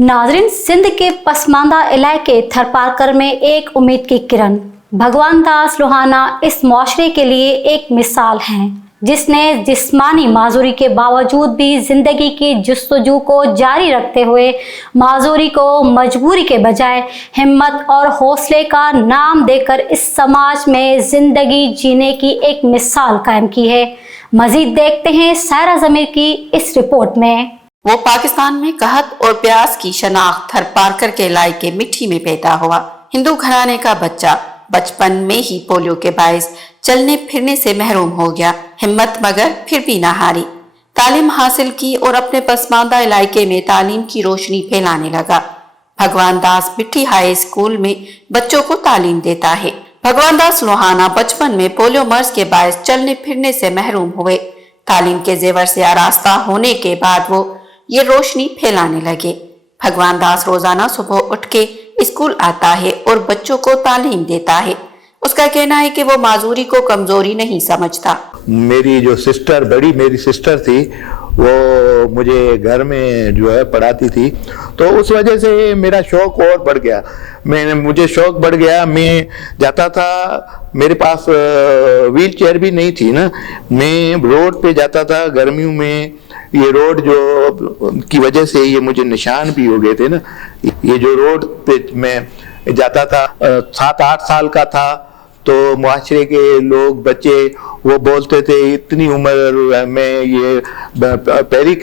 नाज़रीन, सिंध के पसमानदा इलाके थरपारकर में एक उम्मीद की किरण भगवान दास लोहाना इस मुआशरे के लिए एक मिसाल हैं, जिसने जिस्मानी माजूरी के बावजूद भी जिंदगी की जस्तजू को जारी रखते हुए माजूरी को मजबूरी के बजाय हिम्मत और हौसले का नाम देकर इस समाज में जिंदगी जीने की एक मिसाल कायम की है। मजीद देखते हैं सायरा ज़मीर की इस रिपोर्ट में। वो पाकिस्तान में कहत और प्यास की शनाख्त थरपारकर के इलाके मिट्टी में पैदा हुआ। हिंदू घराने का बच्चा बचपन में ही पोलियो के बायस चलने फिरने से महरूम हो गया। हिम्मत मगर फिर भी ना हारी, तालीम हासिल की और अपने पसमानदा इलाके में तालीम की रोशनी फैलाने लगा। भगवान दास मिट्टी हाई स्कूल में बच्चों को तालीम देता है। भगवान दास लोहाना बचपन में पोलियो मर्ज के बायस चलने फिरने से महरूम हुए। तालीम के जेवर से आरास्ता होने के बाद वो ये रोशनी फैलाने लगे। भगवान दास रोजाना सुबह उठ के स्कूल आता है और बच्चों को तालीम देता है। उसका कहना है कि वो माजूरी को कमजोरी नहीं समझता। मेरी जो बड़ी सिस्टर थी, वो मुझे घर में जो है पढ़ाती थी, तो उस वजह से मेरा शौक और बढ़ गया। मुझे शौक बढ़ गया। मैं जाता था, मेरे पास व्हील चेयर भी नहीं थी ना, मैं रोड पे जाता था गर्मियों में। ये रोड जो की वजह से ये मुझे निशान भी हो गए थे ना। ये जो रोड पे मैं जाता था, 7-8 साल का था, तो मुआशरे के लोग बच्चे वो बोलते थे इतनी उम्र में ये पहली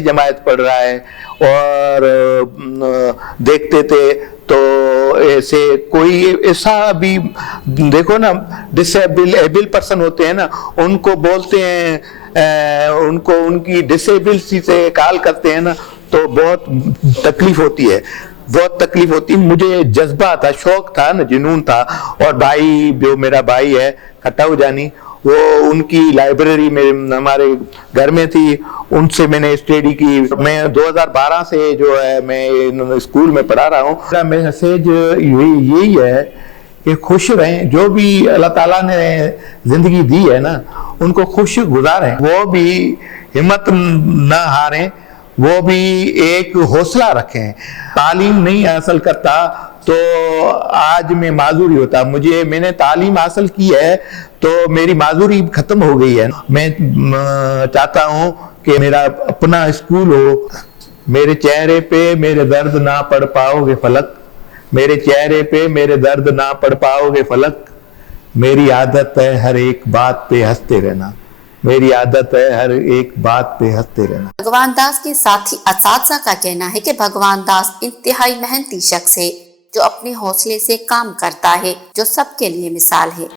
जमात पढ़ रहा है, और देखते थे तो ऐसे कोई ऐसा भी देखो ना, डिसेबल पर्सन होते हैं ना, उनको बोलते हैं, उनको उनकी डिसेबिलिटी से कॉल करते हैं ना, तो बहुत तकलीफ होती है, बहुत तकलीफ होती। मुझे जज्बा था, शौक था ना, जुनून था। और भाई, जो मेरा भाई है खट्टाऊ जानी, वो उनकी लाइब्रेरी में हमारे घर में थी, उनसे मैंने स्टडी की। मैं 2012 से जो है मैं स्कूल में पढ़ा रहा हूँ। मेरा मैसेज यही है कि खुश रहें, जो भी अल्लाह ताला ने जिंदगी दी है ना, उनको खुश गुजारें, वो भी हिम्मत न हारें, वो भी एक हौसला रखें। तालीम नहीं हासिल करता तो आज मैं माजूरी होता। मैंने तालीम हासिल की है तो मेरी माजूरी खत्म हो गई है। मैं चाहता हूँ कि मेरा अपना स्कूल हो। मेरे चेहरे पे मेरे दर्द ना पढ़ पाओगे फलक, मेरे चेहरे पे मेरे दर्द ना पढ़ पाओगे फलक, मेरी आदत है हर एक बात पे हंसते रहना, मेरी आदत है हर एक बात पे हंसते रहना। भगवान दास के साथी असातिज़ा का कहना है कि भगवान दास इंतहाई मेहनती शख्स है, जो अपने हौसले से काम करता है, जो सबके लिए मिसाल है।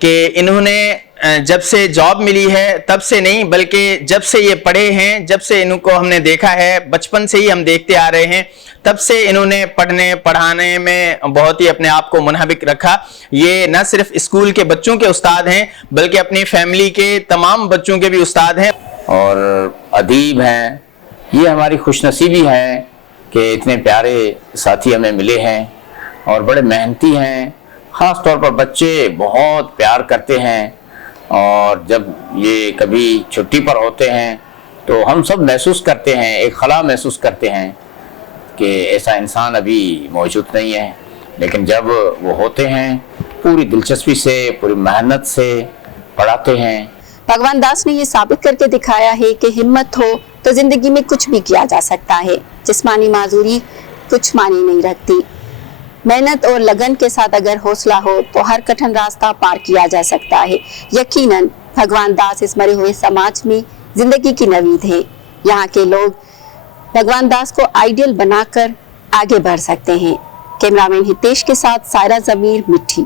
कि इन्होंने जब से जॉब मिली है तब से नहीं, बल्कि जब से ये पढ़े हैं, जब से इनको हमने देखा है, बचपन से ही हम देखते आ रहे हैं, तब से इन्होंने पढ़ने पढ़ाने में बहुत ही अपने आप को मुनहबिक रखा। ये न सिर्फ स्कूल के बच्चों के उस्ताद हैं, बल्कि अपनी फैमिली के तमाम बच्चों के भी उस्ताद हैं और अदीब हैं। ये हमारी खुशनसीबी है कि इतने प्यारे साथी हमें मिले हैं और बड़े मेहनती हैं। ख़ास तौर पर बच्चे बहुत प्यार करते हैं, और जब ये कभी छुट्टी पर होते हैं तो हम सब महसूस करते हैं, एक खला महसूस करते हैं कि ऐसा इंसान अभी मौजूद नहीं है। लेकिन जब वो होते हैं, पूरी दिलचस्पी से, पूरी मेहनत से पढ़ाते हैं। भगवान दास ने ये साबित करके दिखाया है कि हिम्मत हो तो जिंदगी में कुछ भी किया जा सकता है। जिस्मानी माजूरी कुछ मानी नहीं रखती। मेहनत और लगन के साथ अगर हौसला हो तो हर कठिन रास्ता पार किया जा सकता है। यकीनन भगवान दास इस मरे हुए समाज में जिंदगी की नवीद है। यहाँ के लोग भगवान दास को आइडियल बनाकर आगे बढ़ सकते हैं। कैमरामैन हितेश के साथ सायरा ज़मीर, मिट्टी।